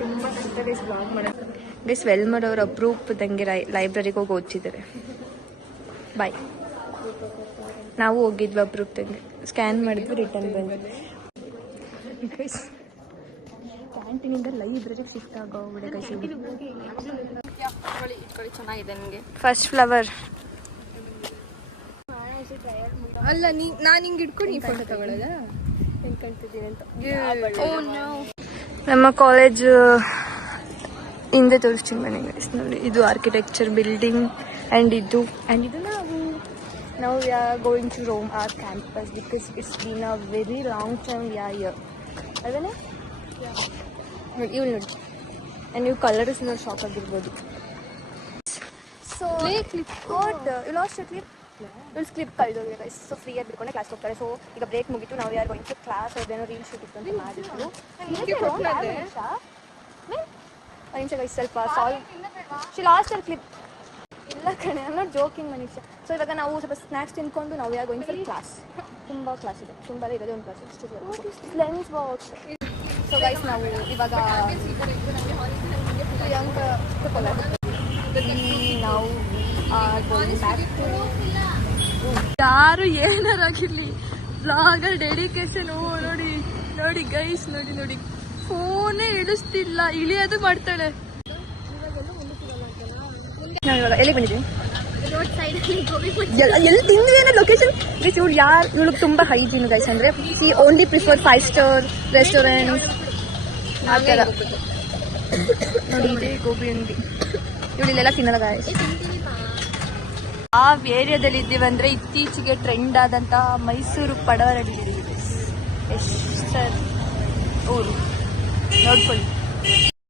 ತುಂಬ ಕಷ್ಟ guys blog ಮಾಡೋದು. ಗೈಸ್ ವೆಲ್ಮರ್ ಅವ್ರ ಅಪ್ರೂಪದಂಗೆ ಲೈಬ್ರರಿಗೆ ಹೋಗಿ ಓದ್ತಿದ್ದಾರೆ. ಬಾಯ್. ನಾವು ಹೋಗಿದ್ವಿ ಅಪ್ರೂಪದಂಗೆ, ಸ್ಕ್ಯಾನ್ ಮಾಡಿದ್ವಿ, ರಿಟರ್ನ್ ಬಂದ್ವಿ. ಗೈಸ್ ಕ್ಯಾಂಟೀನಿಂದ ಲೈಬ್ರರಿಗೆ ಶಿಫ್ಟ್ ಆಗೋಗ್ಬಿಡೆ ಗೈಸ್. ಚೆನ್ನಾಗಿದೆ ನನಗೆ. ಫಸ್ಟ್ ಫ್ಲವರ್ ಅಲ್ಲ, ನಾನು ಹಿಂಗೆ ಇಟ್ಕೊಂಡು ಈ ಫೋಟೋ ತಗೊಳ್ಳೋದ ಅನ್ಕೊಂತಿದ್ದೀನಿ ಅಂತ. ನಮ್ಮ ಕಾಲೇಜ್ ಹಿಂದೆ ತೋರಿಸ್ತೀನಿ ಬನ್ನಿ ಗೈಸ್. ನೋಡಿ, ಇದು ಆರ್ಕಿಟೆಕ್ಚರ್ ಬಿಲ್ಡಿಂಗ್ ಆ್ಯಂಡ್ ಇದು ನಾವು we are going to roam our campus because it's been a very long time we are here. ಅದೇನೆ ಇವ್ಳು ನೋಡಿ, ಆ್ಯಂಡ್ ನೀವು ಕಲರ್ಸ್ ನೋಡಿ ಶಾಕ್ ಆಗಿರ್ಬೋದು. So you lost clip clip ಕಳೆದೋಗಿದೆ ಗೈಸ್. ಸೊ ಫ್ರೀಯಾಗಿ ಬಿಟ್ಕೊಂಡೆ ಕ್ಲಾಸ್ ಹೋಗ್ತಾರೆ. ಸೊ ಈಗ ಬ್ರೇಕ್ ಮುಗಿತು, ನಾವು ಯಾರು ಗೋಯಿಂಗ್ ಟು ಕ್ಲಾಸ್. ಅದೇನೋ ರೀಲ್ ಶೂಟ್ ಇತ್ತು ಅಂತ ಮಾಡಿದ್ರು. ನಿಮಿಷ ಗೈಸ್, ಸ್ವಲ್ಪ solve she lost her clip. ಇಲ್ಲ ಕಣೆ, I am not joking Manisha. So ಇವಾಗ ನಾವು ಸ್ವಲ್ಪ ಸ್ನ್ಯಾಕ್ಸ್ ತಿನ್ಕೊಂಡು ನಾವು ಯಾರು ಗೋಯಿಂಗ್ ಫಾರ್ ಕ್ಲಾಸ್. ತುಂಬ ಕ್ಲಾಸ್ ಇದೆ, ತುಂಬ ಇರೋದೇ ಒಂದು ಕ್ಲಾಸ್ ಇಷ್ಟು ಲೆನ್ಸ್ ಬಾಕ್ಸ್. ಸೊ ಗೈಸ್ ನಾವು ಇವಾಗ ಪ್ರಿಯಾಂಕ ನಾವು ಯಾರು ಏನಾರಾಗಿರ್ಲಿ ಬ್ಲಾಗರ್ ಡೆಡಿಕೇಶನ್. ನೋಡಿ ನೋಡಿ ಗೈಸ್, ನೋಡಿ ನೋಡಿ ಫೋನೇ ಇಳಿಸ್ತಿಲ್ಲ, ಇಳಿಯೋದು ಮಾಡ್ತಾಳೆ. ನಾವು ಇವಾಗ ಎಲ್ಲಿ ಬಂದಿದ್ದೀವಿ? ಎಲ್ಲಿ ತಿಂದ್ವಿ ಏನೋ ಲೊಕೇಶನ್ ಗೈಸ್. ಇವಳು ಇವಳಿಗೆ ತುಂಬ ಹೈಜೀನ್ ಗೈಸ್. ಅಂದರೆ C only prefer 5 star restaurant ಆ ಥರ. ನೋಡಿ ಇದೆ ಗೋಬಿ ಅಂಗಡಿ. ಇವಳು ಇಲ್ಲೆಲ್ಲ ತಿನ್ನಲ್ಲ ಗೈಸ್. ಯಾವ ಏರಿಯಾದಲ್ಲಿ ಇದ್ದೀವಿ ಅಂದರೆ ಇತ್ತೀಚೆಗೆ ಟ್ರೆಂಡ್ ಆದಂಥ ಮೈಸೂರು ಪಡವರಲ್ಲಿ ಇದ್ದೀವಿ. ಎಷ್ಟು ಊರು ನೋಡ್ಕೊಳ್ಳಿ.